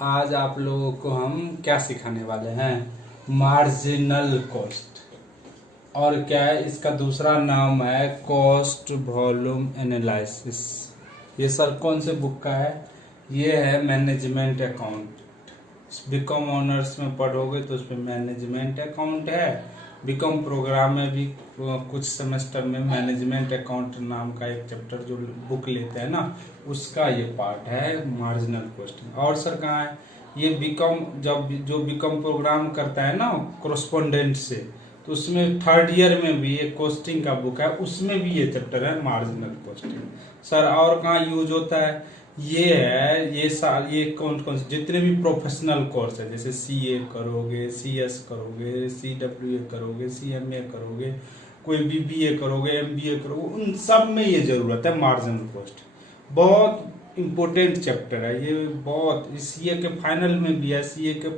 आज आप लोगों को हम क्या सिखाने वाले हैं? Marginal cost. और क्या है इसका दूसरा नाम है? Cost volume analysis. ये सर कौन से बुक का है? ये है मैनेजमेंट अकाउंट। बीकॉम ऑनर्स में पढ़ोगे तो उसमें मैनेजमेंट अकाउंट है। बीकॉम प्रोग्राम में भी कुछ सेमेस्टर में मैनेजमेंट अकाउंट नाम का एक चैप्टर जो बुक लेते हैं ना, उसका ये पार्ट है मार्जिनल कॉस्टिंग। और सर कहाँ है ये? बीकॉम जब जो बीकॉम प्रोग्राम करता है ना कोरस्पोंडेंट से, तो उसमें थर्ड ईयर में भी एक कॉस्टिंग का बुक है, उसमें भी ये चैप्टर है मार्जिनल कॉस्टिंग। सर और कहाँ यूज होता है? ये है ये कौन कौन से जितने भी प्रोफेशनल कोर्स है, जैसे सीए करोगे, सीएस करोगे, सीडब्ल्यूए करोगे, सीएमए करोगे, कोई बीबीए करोगे, एमबीए करोगे, उन सब में ये जरूरत है मार्जिनल कॉस्ट। बहुत इंपॉर्टेंट चैप्टर है ये, बहुत सीए के फाइनल में भी है, सीए के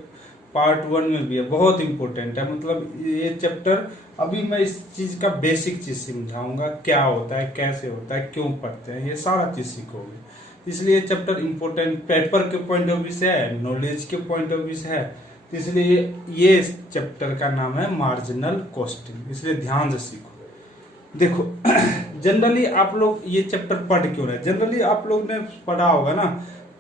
पार्ट 1 में भी है, बहुत इंपॉर्टेंट है। मतलब ये चैप्टर अभी मैं इस चीज का बेसिक चीज समझाऊंगा, क्या होता है, कैसे होता है, क्यों पढ़ते हैं, ये सारा चीज सीखोगे। इसलिए चैप्टर इंपॉर्टेंट पेपर के पॉइंट ऑफ व्यू से है, नॉलेज के पॉइंट ऑफ व्यू से है। इसलिए ये चैप्टर का नाम है मार्जिनल कॉस्टिंग, इसलिए ध्यान से सीखो। देखो जनरली आप लोग ये चैप्टर पढ़ क्यों रहे? जनरली आप लोग ने पढ़ा होगा ना,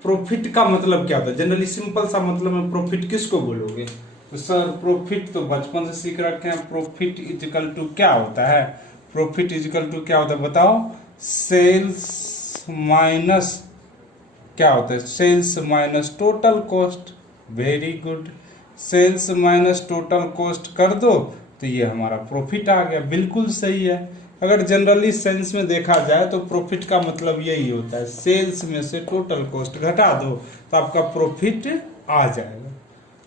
प्रॉफिट का मतलब क्या होता है। जनरली सिंपल सा मतलब है प्रॉफिट किसको बोलोगे? तो सर प्रॉफिट तो बचपन से सीख रखे हैं। प्रॉफिट इजिकल टू क्या होता है? प्रॉफिट इजिकल टू क्या होता है बताओ? सेल्स माइनस क्या होता है? Sales minus total cost. Very good. Sales minus total cost कर दो तो ये हमारा प्रॉफिट आ गया। बिल्कुल सही है। अगर जनरली सेंस में देखा जाए तो प्रॉफिट का मतलब यही होता है, सेल्स में से टोटल कॉस्ट घटा दो तो आपका प्रॉफिट आ जाएगा।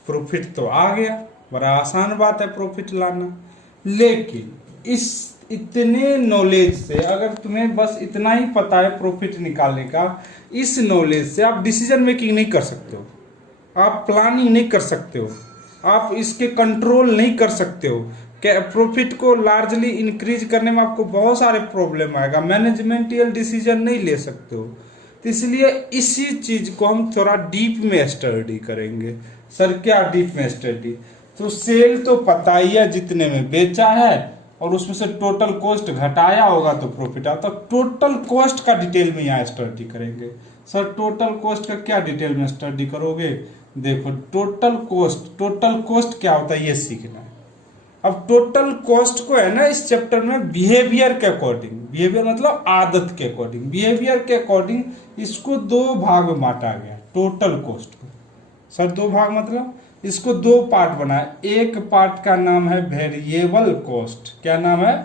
प्रॉफिट तो आ गया, बड़ा आसान बात है प्रॉफिट लाना। लेकिन इस इतने नॉलेज से, अगर तुम्हें बस इतना ही पता है प्रॉफिट निकालने का, इस नॉलेज से आप डिसीजन मेकिंग नहीं कर सकते हो, आप प्लानिंग नहीं कर सकते हो, आप इसके कंट्रोल नहीं कर सकते हो। प्रॉफिट को लार्जली इंक्रीज करने में आपको बहुत सारे प्रॉब्लम आएगा, मैनेजमेंटियल डिसीजन नहीं ले सकते हो। तो इसलिए इसी चीज को हम थोड़ा डीप में स्टडी करेंगे। सर क्या डीप में स्टडी? तो सेल तो पता ही है जितने में बेचा है, और उसमें से टोटल कॉस्ट घटाया होगा तो प्रॉफिट आता। तो टोटल कॉस्ट का डिटेल में यहाँ स्टडी करेंगे। सर टोटल कॉस्ट का क्या डिटेल में स्टडी करोगे? देखो टोटल कॉस्ट क्या होता है ये सीखना है। अब टोटल कॉस्ट को है ना इस चैप्टर में बिहेवियर के अकॉर्डिंग, बिहेवियर मतलब आदत के अकॉर्डिंग, बिहेवियर के अकॉर्डिंग इसको 2 भाग में बांटा गया टोटल कॉस्ट को। सर 2 भाग मतलब इसको 2 पार्ट बनाए। एक पार्ट का नाम है वेरिएबल कॉस्ट। क्या नाम है?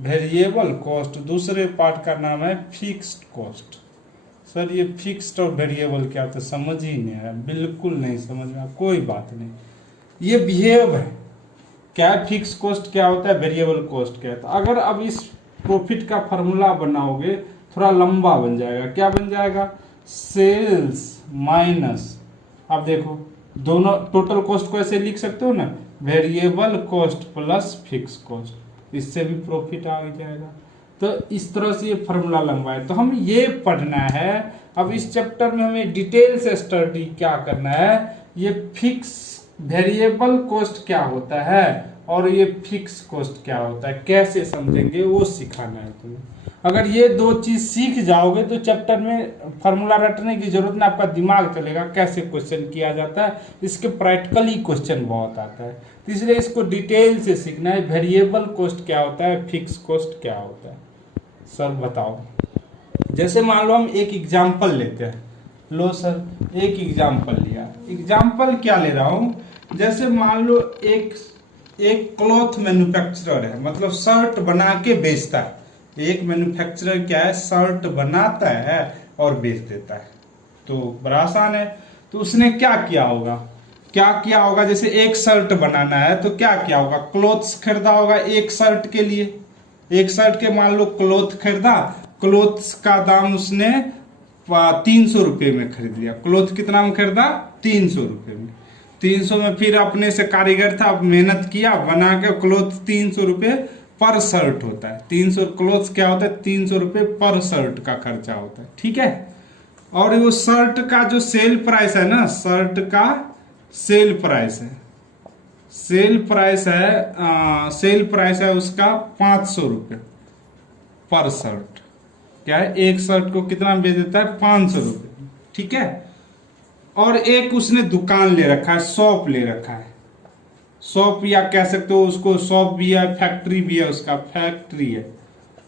Variable cost. दूसरे पार्ट का नाम है फिक्स्ड कॉस्ट। सर ये फिक्स्ड और वेरिएबल क्या होता है समझ ही नहीं आया, बिल्कुल नहीं समझ में आया, कोई बात नहीं। ये बिहेव है क्या, फिक्स कॉस्ट क्या होता है, वेरिएबल कॉस्ट क्या होता है। अगर अब इस प्रॉफिट का फॉर्मूला बनाओगे थोड़ा लंबा बन जाएगा। क्या बन जाएगा? सेल्स माइनस, अब देखो दोनों टोटल कॉस्ट को ऐसे लिख सकते हो ना, variable cost plus fix cost, इससे भी प्रॉफिट आ जाएगा। तो इस तरह से ये फॉर्मूला लंबा है, तो हम ये पढ़ना है। अब इस चैप्टर में हमें डिटेल से स्टडी क्या करना है, ये फिक्स वेरिएबल कॉस्ट क्या होता है और ये फिक्स कॉस्ट क्या होता है, कैसे समझेंगे वो सिखाना है तुम्हें। अगर ये 2 चीज सीख जाओगे तो चैप्टर में फॉर्मूला रटने की जरूरत नहीं, आपका दिमाग चलेगा कैसे क्वेश्चन किया जाता है। इसके प्रैक्टिकली क्वेश्चन बहुत आता है, तो इसलिए इसको डिटेल से सीखना है। वेरिएबल कॉस्ट क्या होता है, फिक्स कॉस्ट क्या होता है। सर बताओ, जैसे मान लो हम एक एग्जाम्पल लेते हैं। लो सर एक एग्जाम्पल लिया। एग्जाम्पल क्या ले रहा हूं, जैसे मान लो एक क्लॉथ मैन्युफैक्चरर है, मतलब शर्ट बना के बेचता है। एक मैन्युफैक्चरर क्या है, शर्ट बनाता है और बेच देता है। तो बड़ा आसान है। तो उसने क्या किया होगा, जैसे एक शर्ट बनाना है तो क्या किया होगा, क्लॉथ्स खरीदा होगा एक शर्ट के लिए। एक शर्ट के मान लो क्लॉथ खरीदा, क्लॉथ्स का दाम उसने 300 रुपये में खरीद लिया। क्लॉथ कितना में खरीदा? 300 रुपये में। 300 में फिर अपने से कारीगर था, मेहनत किया, बना के क्लॉथ 300 रुपये पर शर्ट होता है। 300 क्लॉथ क्या होता है, 300 रुपये पर शर्ट का खर्चा होता है। ठीक है। और वो शर्ट का जो सेल प्राइस है ना, शर्ट का सेल प्राइस है, सेल प्राइस है उसका 500 रुपये पर शर्ट। क्या है, एक शर्ट को कितना बेच देता है, 500 रुपये, ठीक है। और एक उसने दुकान ले रखा है, शॉप ले रखा है, शॉप या कह सकते हो उसको, शॉप भी है, फैक्ट्री भी है, उसका फैक्ट्री है,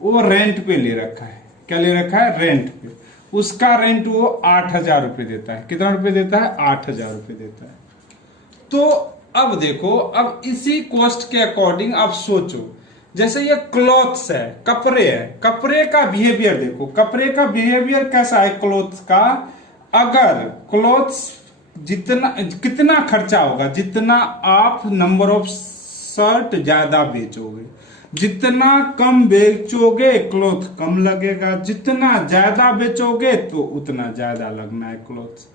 वो रेंट पे ले रखा है। क्या ले रखा है, रेंट पे। उसका रेंट वो 8,000 रुपये देता है। कितना रुपये देता है, 8,000 रुपये देता है। तो अब देखो, अब इसी कॉस्ट के अकॉर्डिंग आप सोचो, जैसे ये क्लॉथ्स है, कपड़े है, कपड़े का बिहेवियर देखो, कपड़े का बिहेवियर कैसा है क्लॉथ्स का। अगर क्लॉथ्स जितना, कितना खर्चा होगा, जितना आप नंबर ऑफ शर्ट ज्यादा बेचोगे, जितना कम बेचोगे क्लॉथ कम लगेगा, जितना ज्यादा बेचोगे तो उतना ज्यादा लगना है क्लॉथ।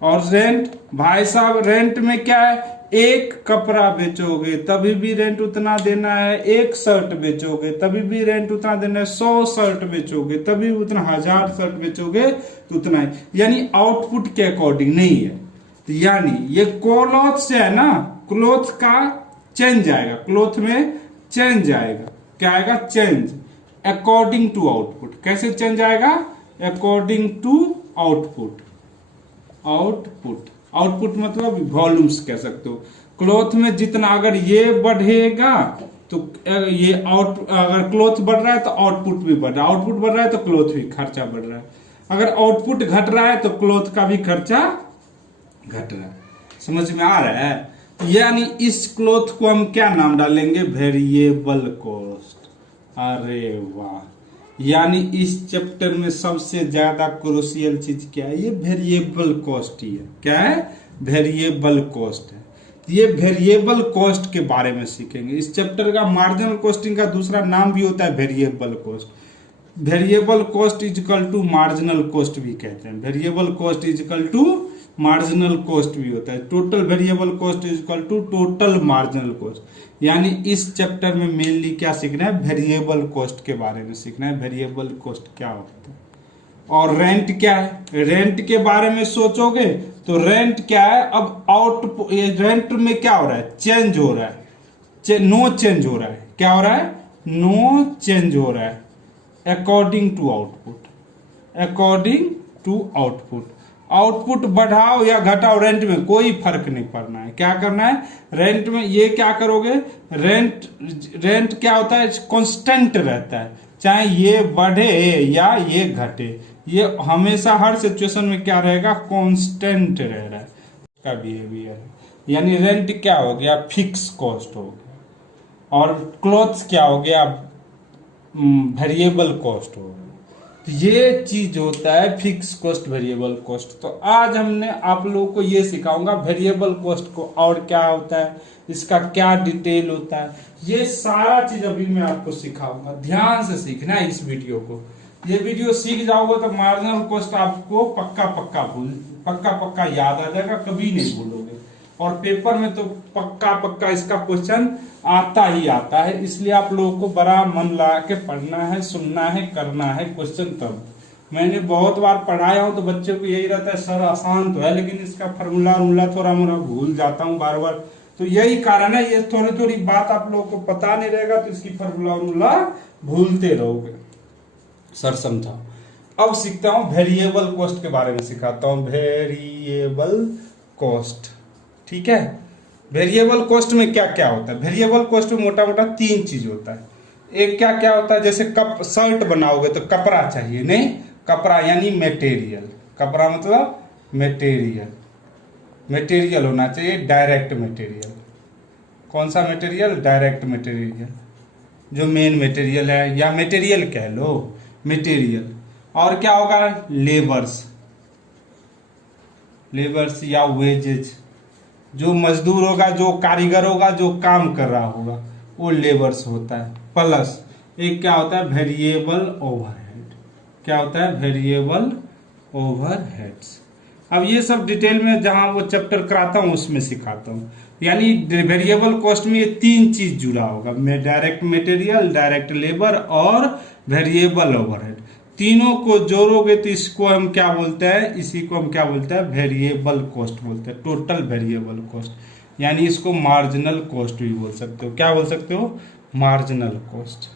और रेंट, भाई साहब रेंट में क्या है, एक कपड़ा बेचोगे तभी भी रेंट उतना देना है, एक शर्ट बेचोगे तभी भी रेंट उतना देना है, 100 शर्ट बेचोगे तभी उतना, 1000 शर्ट बेचोगे तो उतना है। यानी आउटपुट के अकॉर्डिंग नहीं है। तो यानी ये क्लॉथ से है ना, क्लॉथ का चेंज आएगा, क्लॉथ में चेंज आएगा। क्या आएगा, चेंज अकॉर्डिंग टू आउटपुट। कैसे चेंज आएगा, अकॉर्डिंग टू आउटपुट। आउटपुट मतलब वॉल्यूम्स कह सकते हो। क्लॉथ में जितना, अगर ये बढ़ेगा तो ये अगर क्लॉथ बढ़ रहा है तो आउटपुट भी बढ़ रहा है, आउटपुट बढ़ रहा है तो क्लॉथ भी खर्चा बढ़ रहा है। अगर आउटपुट घट रहा है तो क्लॉथ का भी खर्चा घट रहा है। समझ में आ रहा है। यानी इस क्लॉथ को हम क्या नाम डालेंगे, वेरिएबल कॉस्ट। अरे वाह, यानी इस चैप्टर में सबसे ज्यादा क्रूशियल चीज क्या है, ये वेरिएबल कॉस्ट ही है। क्या है, वेरिएबल कॉस्ट है। ये वेरिएबल कॉस्ट के बारे में सीखेंगे। इस चैप्टर का मार्जिनल कॉस्टिंग का दूसरा नाम भी होता है variable cost. Variable cost is equal to marginal cost भी कहते हैं। Variable cost is equal to marginal cost भी होता है। Total variable cost is equal to total marginal cost. यानी इस चैप्टर में मेनली क्या सीखना है, वेरिएबल कॉस्ट के बारे में सीखना है। वेरिएबल कॉस्ट क्या होता है। और रेंट क्या है, रेंट के बारे में सोचोगे तो रेंट क्या है, अब आउटपुट, रेंट में क्या हो रहा है, चेंज हो रहा है, नो चेंज हो रहा है। क्या हो रहा है, नो चेंज हो रहा है according to output. According to output, output बढ़ाओ या घटाओ, रेंट में कोई फर्क नहीं पड़ना है। क्या करना है, रेंट में ये क्या करोगे, रेंट क्या होता है, कांस्टेंट रहता है। चाहे ये बढ़े या ये घटे, ये हमेशा हर सिचुएशन में क्या रहेगा, कांस्टेंट रह रहा है उसका बिहेवियर। यानी रेंट क्या हो गया, फिक्स कॉस्ट हो गया। और क्लॉथ्स क्या हो गया, वेरिएबल कॉस्ट हो गया। तो ये चीज होता है फिक्स कॉस्ट, वेरिएबल कॉस्ट। तो आज हमने आप लोगों को ये सिखाऊंगा वेरिएबल कॉस्ट को, और क्या होता है, इसका क्या डिटेल होता है, ये सारा चीज अभी मैं आपको सिखाऊंगा। ध्यान से सीखना है इस वीडियो को। ये वीडियो सीख जाओगे तो मार्जिनल कॉस्ट आपको पक्का याद आ जाएगा, कभी नहीं भूलोगे। और पेपर में तो पक्का इसका क्वेश्चन आता ही आता है। इसलिए आप लोगों को बड़ा मन लगा के पढ़ना है, सुनना है, करना है क्वेश्चन। तब मैंने बहुत बार पढ़ाया हूं तो बच्चे को यही रहता है, सर आसान तो है लेकिन इसका फार्मूला थोड़ा मोड़ा भूल जाता हूं बार बार। तो यही कारण है, ये थोड़ी बात आप लोगों को पता नहीं रहेगा तो इसकी फार्मूला भूलते रहोगे। सर समझा। अब सीखता हूं वेरिएबल कॉस्ट के बारे में सिखाता हूं। वेरिएबल कॉस्ट, ठीक है। वेरिएबल कॉस्ट में क्या क्या होता है, वेरिएबल कॉस्ट में मोटा मोटा 3 चीज होता है। एक क्या होता है, जैसे शर्ट बनाओगे तो कपड़ा चाहिए, नहीं, कपड़ा यानी मटेरियल। कपड़ा मतलब मटेरियल होना चाहिए, डायरेक्ट मटेरियल। कौन सा मटेरियल, डायरेक्ट मटेरियल, जो मेन मटेरियल है, या मटेरियल कह लो, मटेरियल। और क्या होगा, लेबर्स या वेजेज, जो मजदूर होगा, जो कारीगर होगा, जो काम कर रहा होगा, वो लेबर्स होता है। प्लस एक क्या होता है, वेरिएबल ओवरहेड। क्या होता है, वेरिएबल ओवरहेड्स। अब ये सब डिटेल में जहां वो चैप्टर कराता हूं उसमें सिखाता हूं। यानी वेरिएबल कॉस्ट में ये 3 चीज जुड़ा होगा, डायरेक्ट मटेरियल, डायरेक्ट लेबर और वेरिएबल ओवरहेड। तीनों को जोड़ोगे तो इसको हम क्या बोलते हैं, इसी को हम क्या बोलते हैं, वेरिएबल कॉस्ट बोलते हैं, टोटल वेरिएबल कॉस्ट। यानी इसको मार्जिनल कॉस्ट भी बोल सकते हो। क्या बोल सकते हो, मार्जिनल कॉस्ट।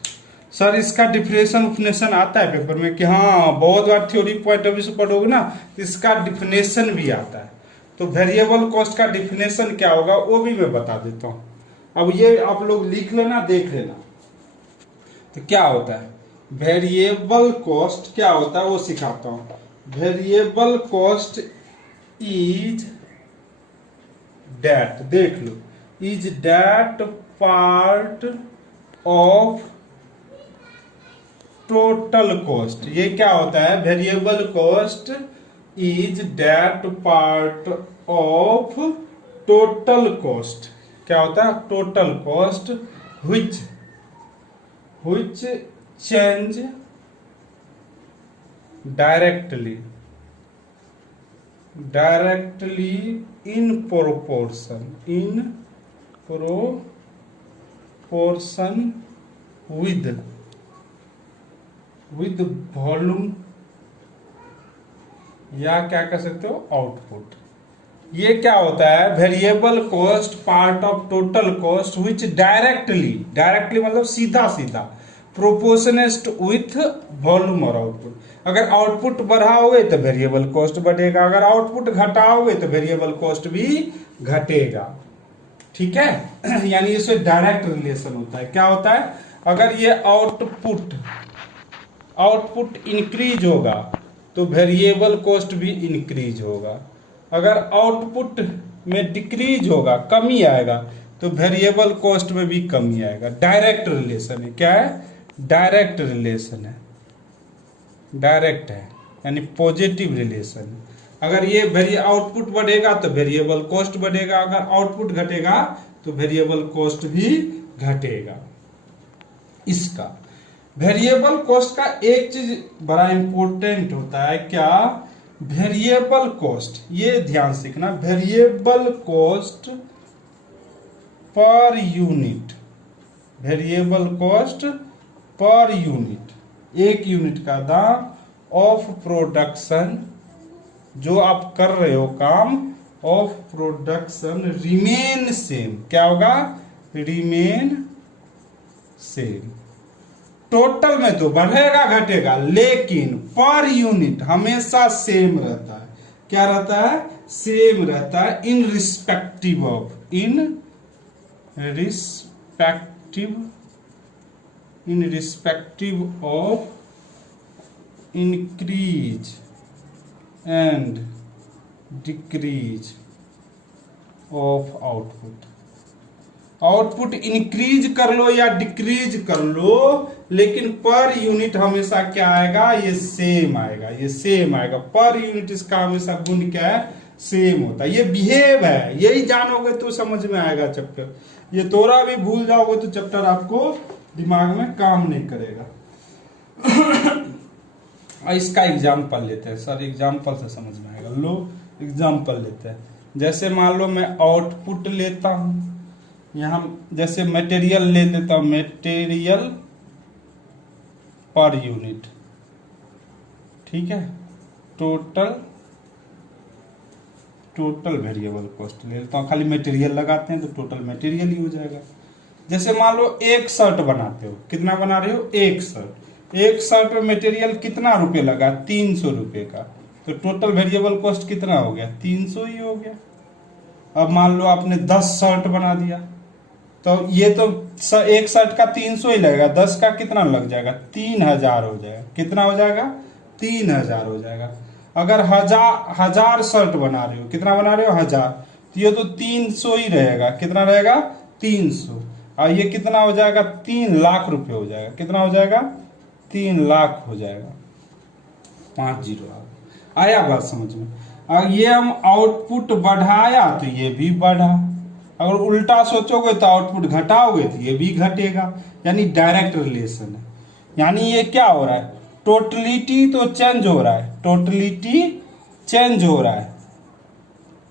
सर इसका डिफिनेशन उफिनेशन आता है पेपर में कि हाँ बहुत बार थ्योरी पॉइंट ऑफ व्यू से पढ़ोगे ना, तो इसका डिफिनेशन भी आता है। तो वेरिएबल कॉस्ट का डिफिनेशन क्या होगा वो भी मैं बता देता हूँ। अब ये आप लोग लिख लेना, देख लेना। तो क्या होता है वेरिएबल कॉस्ट, क्या होता है वो सिखाता हूं। वेरिएबल कॉस्ट इज दैट, देख लो, is that part of total cost. ये क्या होता है, variable cost is that part of total cost. क्या होता है, total cost which change directly in proportion with volume, या क्या कर सकते हो, आउटपुट। ये क्या होता है, variable cost part of total cost which directly मतलब सीधा सीधा प्रोपोर्शनेट विथ वॉल्यूम और आउटपुट। अगर आउटपुट बढ़ाओगे तो वेरिएबल कॉस्ट बढ़ेगा, अगर आउटपुट घटाओगे तो वेरिएबल कॉस्ट भी घटेगा। ठीक है यानी इससे डायरेक्ट रिलेशन होता है। क्या होता है, अगर ये आउटपुट इंक्रीज होगा तो वेरिएबल कॉस्ट भी इंक्रीज होगा। अगर आउटपुट में डिक्रीज होगा, कमी आएगा, तो वेरिएबल कॉस्ट में भी कमी आएगा। डायरेक्ट रिलेशन है। क्या है, डायरेक्ट रिलेशन है, डायरेक्ट है यानी पॉजिटिव रिलेशन। अगर ये आउटपुट बढ़ेगा तो वेरिएबल कॉस्ट बढ़ेगा, अगर आउटपुट घटेगा तो वेरिएबल कॉस्ट भी घटेगा। इसका वेरिएबल कॉस्ट का एक चीज बड़ा इंपॉर्टेंट होता है, क्या, वेरिएबल कॉस्ट, ये ध्यान सीखना, variable cost per unit, variable cost per unit, एक यूनिट का दाम ऑफ प्रोडक्शन, जो आप कर रहे हो काम, ऑफ प्रोडक्शन रिमेन सेम। क्या होगा, रिमेन सेम। टोटल में तो बढ़ेगा घटेगा, लेकिन पर यूनिट हमेशा सेम रहता है। क्या रहता है, सेम रहता है, in respective of increase and decrease of output. Output increase कर लो या डिक्रीज कर लो, लेकिन पर यूनिट हमेशा क्या आएगा, ये सेम आएगा, ये सेम आएगा। पर यूनिट इसका हमेशा गुण क्या है, सेम होता है। ये बिहेव है, यही जानोगे तो समझ में आएगा चैप्टर। ये तोरा भी भूल जाओगे तो चैप्टर आपको दिमाग में काम नहीं करेगा। इसका एग्जाम्पल लेते हैं सर, एग्जाम्पल से समझ में आएगा। लो एग्जाम्पल लेते हैं, जैसे मान लो मैं आउटपुट लेता हूं, यहां जैसे मटेरियल ले लेता हूं, मटेरियल पर यूनिट, ठीक है, टोटल वेरिएबल कॉस्ट ले लेता हूं, खाली मटेरियल लगाते हैं तो टोटल मटेरियल ही हो जाएगा। जैसे मान लो एक शर्ट बनाते हो, कितना बना रहे हो, एक शर्ट में मटेरियल कितना रुपए लगा, 300 रुपए का, तो टोटल वेरिएबल कॉस्ट कितना हो गया, 300 ही हो गया। अब मान लो आपने 10 शर्ट बना दिया, तो ये तो एक शर्ट का 300 ही लगेगा, 10 का कितना लग जाएगा, 3000 हो जाएगा। कितना हो जाएगा, 3000 हो जाएगा। अगर हजार शर्ट बना रहे हो, कितना बना रहे हो, 1000, तो ये तो 300 ही रहेगा। कितना रहेगा, 300, और ये कितना हो जाएगा, 3 लाख रुपए हो जाएगा। कितना हो जाएगा, 3 लाख हो जाएगा। 5 जीरो आया बात समझ में। और ये हम आउटपुट बढ़ाया तो ये भी बढ़ा, अगर उल्टा सोचोगे तो आउटपुट घटाओगे तो ये भी घटेगा। यानी डायरेक्ट रिलेशन है। यानी ये क्या हो रहा है, टोटलिटी तो चेंज हो रहा है, टोटलिटी चेंज हो रहा है,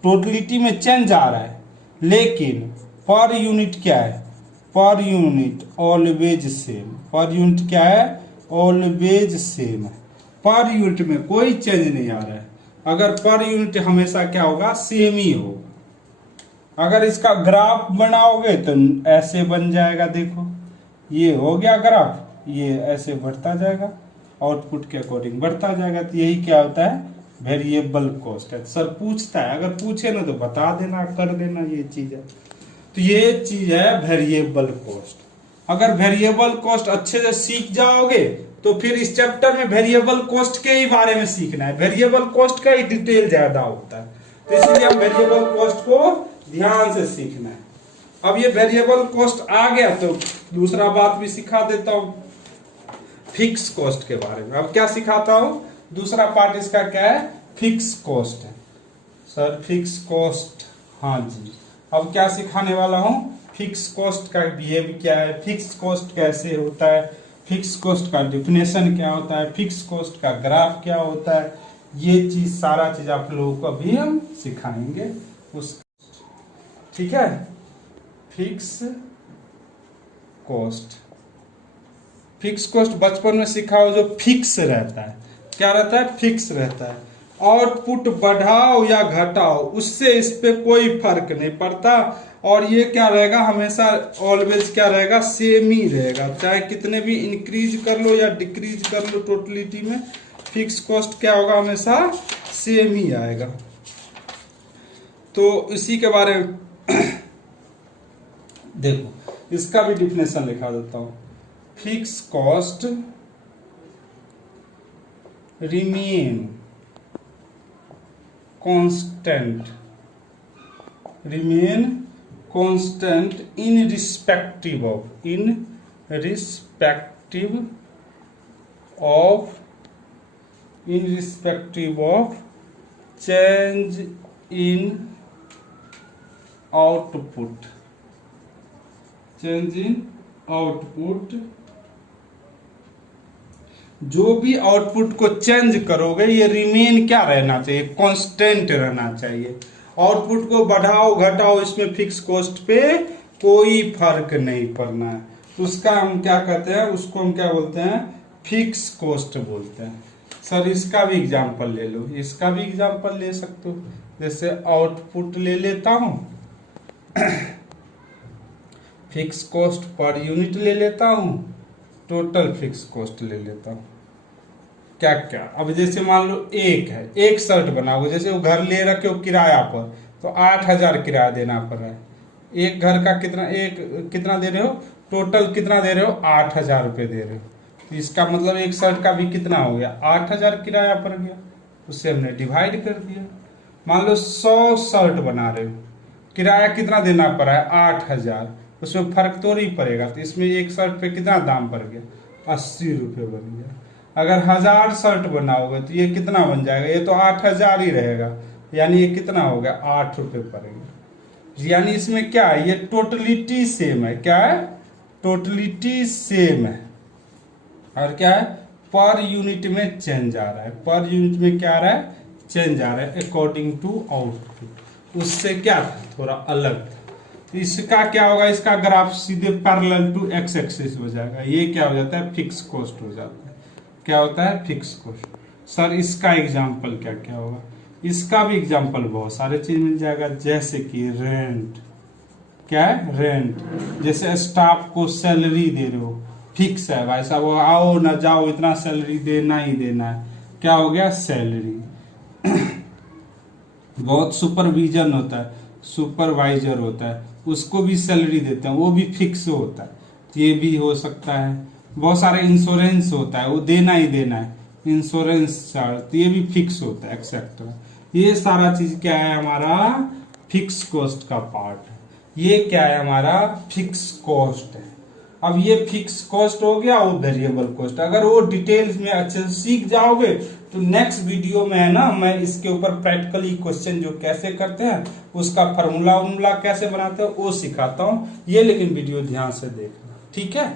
टोटलिटी में चेंज आ रहा है, लेकिन पर यूनिट क्या है, per unit always same. Per unit क्या है, ऑलवेज सेम है। पर यूनिट में कोई चेंज नहीं आ रहा है। अगर पर यूनिट हमेशा क्या होगा, सेम ही होगा। अगर इसका ग्राफ बनाओगे तो ऐसे बन जाएगा, देखो ये हो गया ग्राफ, ये ऐसे बढ़ता जाएगा, आउटपुट के अकॉर्डिंग बढ़ता जाएगा। तो यही क्या होता है, वेरिएबल कॉस्ट है। सर पूछता है, अगर पूछे ना तो बता देना, कर देना, ये चीज है। तो ये चीज है वेरिएबल कॉस्ट। अगर वेरिएबल कॉस्ट अच्छे से सीख जाओगे तो फिर इस चैप्टर में वेरिएबल कॉस्ट के ही बारे में सीखना है। वेरिएबल कॉस्ट का ही डिटेल ज्यादा होता है, तो इसलिए हम वेरिएबल कॉस्ट को ध्यान से सीखना है। अब ये वेरिएबल कॉस्ट आ गया तो दूसरा बात भी सिखा देता हूं, फिक्स कॉस्ट के बारे में। अब क्या सिखाता हूं, दूसरा पार्ट इसका क्या है, फिक्स कॉस्ट है। सर फिक्स कॉस्ट, हाँ जी। अब क्या सिखाने वाला हूं, फिक्स कॉस्ट का बिहेव क्या है, फिक्स कॉस्ट कैसे होता है, फिक्स कॉस्ट का डिफिनेशन क्या होता है, फिक्स कॉस्ट का ग्राफ क्या होता है, ये चीज सारा चीज आप लोगों को अभी हम सिखाएंगे उस, ठीक है। फिक्स कॉस्ट, फिक्स कॉस्ट बचपन में सीखा हो, जो फिक्स रहता है, क्या रहता है, फिक्स रहता है। आउटपुट बढ़ाओ या घटाओ उससे इस पे कोई फर्क नहीं पड़ता, और ये क्या रहेगा, हमेशा ऑलवेज क्या रहेगा, सेम ही रहेगा। चाहे कितने भी इंक्रीज कर लो या डिक्रीज कर लो टोटलिटी में, फिक्स कॉस्ट क्या होगा, हमेशा सेम ही आएगा। तो इसी के बारे में देखो, इसका भी डिफिनेशन लिखा देता हूं। Fix cost remain constant, remain constant in respective of change in output, change in output. जो भी आउटपुट को चेंज करोगे ये रिमेन क्या रहना चाहिए, कांस्टेंट रहना चाहिए। आउटपुट को बढ़ाओ घटाओ इसमें फिक्स कॉस्ट पे कोई फर्क नहीं पड़ना है। तो उसका हम क्या कहते हैं, उसको हम क्या बोलते हैं, फिक्स कॉस्ट बोलते हैं। सर इसका भी एग्जांपल ले लो, इसका भी एग्जांपल ले सकते हो। जैसे आउटपुट ले लेता हूं, फिक्स कॉस्ट पर यूनिट ले लेता हूं, टोटल फिक्स कॉस्ट ले लेता हूं। क्या क्या, अब जैसे मान लो एक है, एक शर्ट बनाओगे, जैसे वो घर ले रखे हो किराया पर, तो 8,000 किराया देना पड़ रहा है। एक घर का कितना दे रहे हो, टोटल कितना दे रहे हो, 8,000 रुपये दे रहे हो। तो इसका मतलब एक शर्ट का भी कितना हो गया, 8,000 किराया पड़ गया। उससे हमने डिवाइड कर दिया। मान लो 100 शर्ट बना रहे हो, किराया कितना देना पड़ा है, 8,000। उसमें फर्क तो नहीं पड़ेगा, तो इसमें एक शर्ट पे कितना दाम पड़ गया, 80 रुपये बन गया। अगर 1000 शर्ट बनाओगे तो ये कितना बन जाएगा, ये तो 8,000 ही रहेगा, यानी ये कितना हो गया, 8 रुपये पड़ेगा। यानी इसमें क्या है, ये टोटलिटी सेम है। क्या है, टोटलिटी सेम है। और क्या है, पर यूनिट में चेंज आ रहा है, पर यूनिट में क्या आ रहा है, चेंज आ रहा है अकॉर्डिंग टू आउटपुट। उससे क्या था, थोड़ा अलग था। इसका क्या होगा, इसका ग्राफ सीधे पैरेलल टू एक्स एक्सिस हो जाएगा। ये क्या हो जाता है, फिक्स कॉस्ट हो जाता है। क्या होता है, फिक्स कॉस्ट। सर इसका एग्जांपल क्या क्या होगा, इसका भी एग्जांपल बहुत सारे चीज मिल जाएगा। जैसे कि रेंट, क्या है, रेंट। जैसे स्टाफ को सैलरी दे रहे हो, फिक्स है भाई साहब, आओ ना जाओ इतना सैलरी देना ही देना है। क्या हो गया, सैलरी। बहुत सुपरविजन होता है, सुपरवाइजर होता है, उसको भी सैलरी देते हैं, वो भी फिक्स होता है। तो ये भी हो सकता है। बहुत सारे इंश्योरेंस होता है, वो देना ही देना है, इंश्योरेंस चार्ज, तो ये भी फिक्स होता है, एक्सेट्रा। ये सारा चीज क्या है, हमारा फिक्स कॉस्ट का पार्ट है। ये क्या है, हमारा फिक्स कॉस्ट है। अब ये फिक्स कॉस्ट हो गया, वो वेरिएबल कॉस्ट। अगर वो डिटेल्स में अच्छे से सीख जाओगे तो नेक्स्ट वीडियो में है ना, मैं इसके ऊपर प्रैक्टिकली क्वेश्चन जो कैसे करते हैं, उसका फॉर्मूला कैसे बनाते हैं वो सिखाता हूँ। ये लेकिन वीडियो ध्यान से देखना, ठीक है।